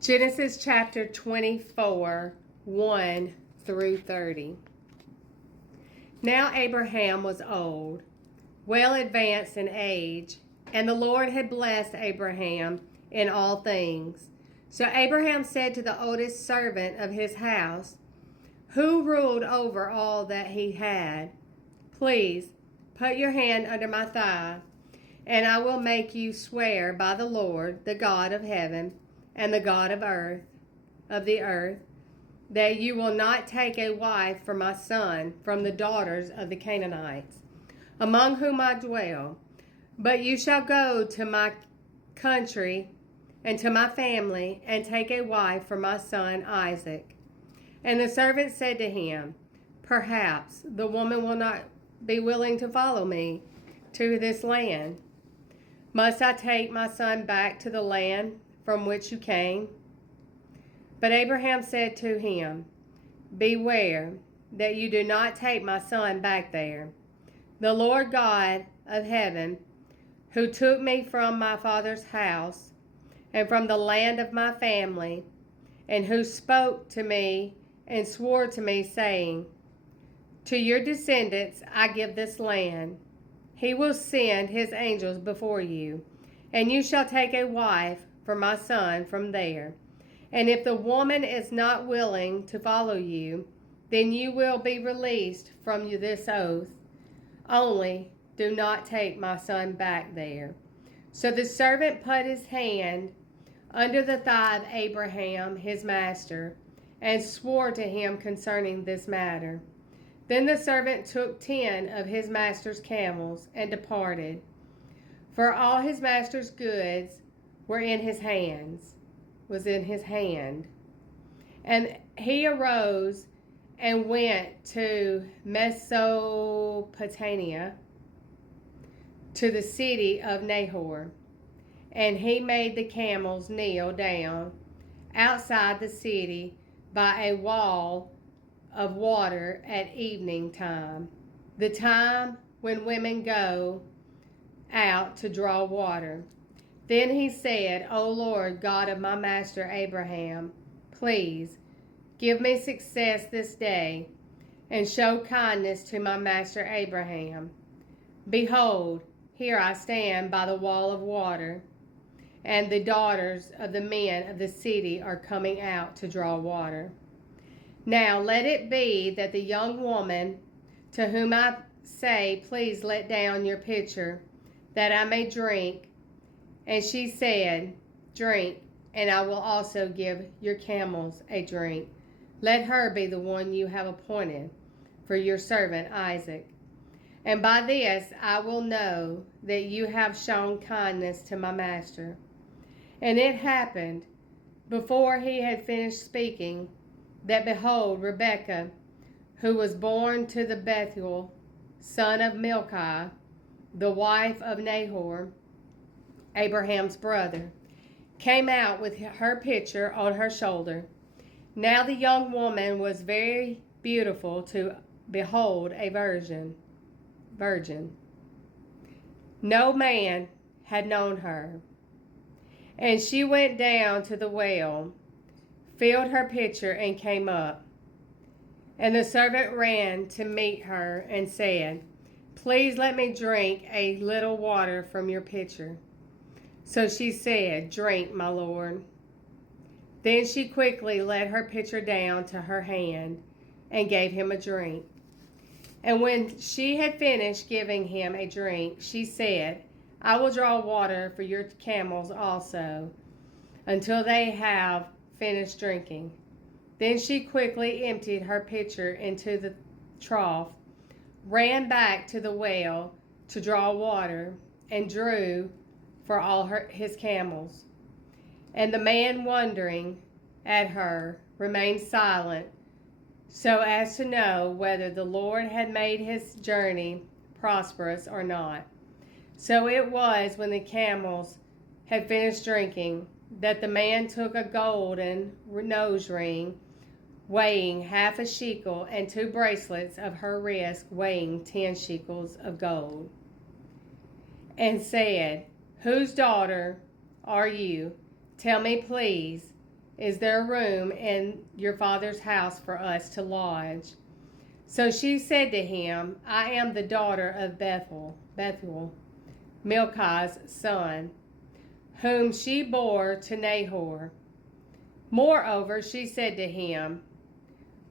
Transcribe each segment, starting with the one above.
Genesis chapter 24, 1 through 30. Now Abraham was old, well advanced in age, and the Lord had blessed Abraham in all things. So Abraham said to the oldest servant of his house, who ruled over all that he had, please put your hand under my thigh, and I will make you swear by the Lord, the God of heaven, and the God of the earth, that you will not take a wife for my son from the daughters of the Canaanites, among whom I dwell, but you shall go to my country and to my family, and take a wife for my son Isaac. And the servant said to him, perhaps the woman will not be willing to follow me to this land. Must I take my son back to the land from which you came? But Abraham said to him, beware that you do not take my son back there. The Lord God of heaven, who took me from my father's house and from the land of my family, and who spoke to me and swore to me, saying, to your descendants I give this land. He will send his angels before you, and you shall take a wife for my son from there. And if the woman is not willing to follow you, then you will be released from this oath. Only do not take my son back there. So the servant put his hand under the thigh of Abraham, his master, and swore to him concerning this matter. Then the servant took 10 of his master's camels and departed, for all his master's goods were in his hand. And he arose and went to Mesopotamia, to the city of Nahor. And he made the camels kneel down outside the city by a wall of water at evening time, the time when women go out to draw water. Then he said, O Lord, God of my master Abraham, please give me success this day, and show kindness to my master Abraham. Behold, here I stand by the wall of water, and the daughters of the men of the city are coming out to draw water. Now let it be that the young woman to whom I say, please let down your pitcher, that I may drink, and she said, drink, and I will also give your camels a drink. Let her be the one you have appointed for your servant Isaac. And by this I will know that you have shown kindness to my master. And it happened, before he had finished speaking, that behold, Rebekah, who was born to the Bethuel, son of Milcah, the wife of Nahor, Abraham's brother, came out with her pitcher on her shoulder. Now the young woman was very beautiful to behold, a virgin. No man had known her. And she went down to the well, filled her pitcher, and came up. And the servant ran to meet her and said, please let me drink a little water from your pitcher. So she said, drink, my lord. Then she quickly let her pitcher down to her hand and gave him a drink. And when she had finished giving him a drink, she said, I will draw water for your camels also, until they have finished drinking. Then she quickly emptied her pitcher into the trough, ran back to the well to draw water, and drew for all his camels. And the man, wondering at her, remained silent, so as to know whether the Lord had made his journey prosperous or not. So it was, when the camels had finished drinking, that the man took a golden nose ring weighing half a shekel, and 2 bracelets of her wrist weighing 10 shekels of gold, and said, whose daughter are you? Tell me, please, is there room in your father's house for us to lodge? So she said to him, I am the daughter of Bethuel, Milcah's son, whom she bore to Nahor. Moreover, she said to him,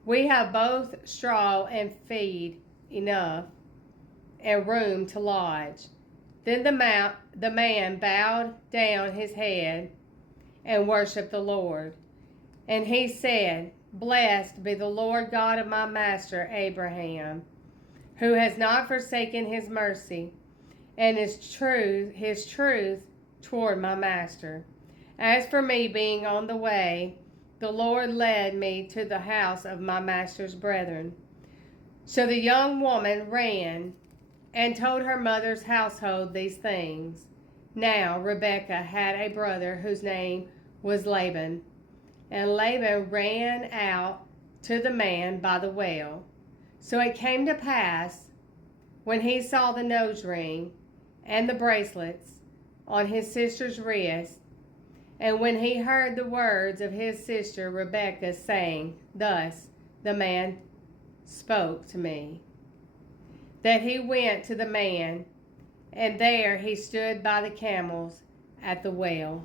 we have both straw and feed enough, and room to lodge. Then the man bowed down his head and worshipped the Lord. And he said, Blessed be the Lord God of my master Abraham, who has not forsaken his mercy and his truth toward my master. As for me being on the way, the Lord led me to the house of my master's brethren. So the young woman ran and told her mother's household these things. Now Rebekah had a brother whose name was Laban, and Laban ran out to the man by the well. So it came to pass, when he saw the nose ring and the bracelets on his sister's wrist, and when he heard the words of his sister Rebekah saying, Thus the man spoke to me, that he went to the man, and there he stood by the camels at the well.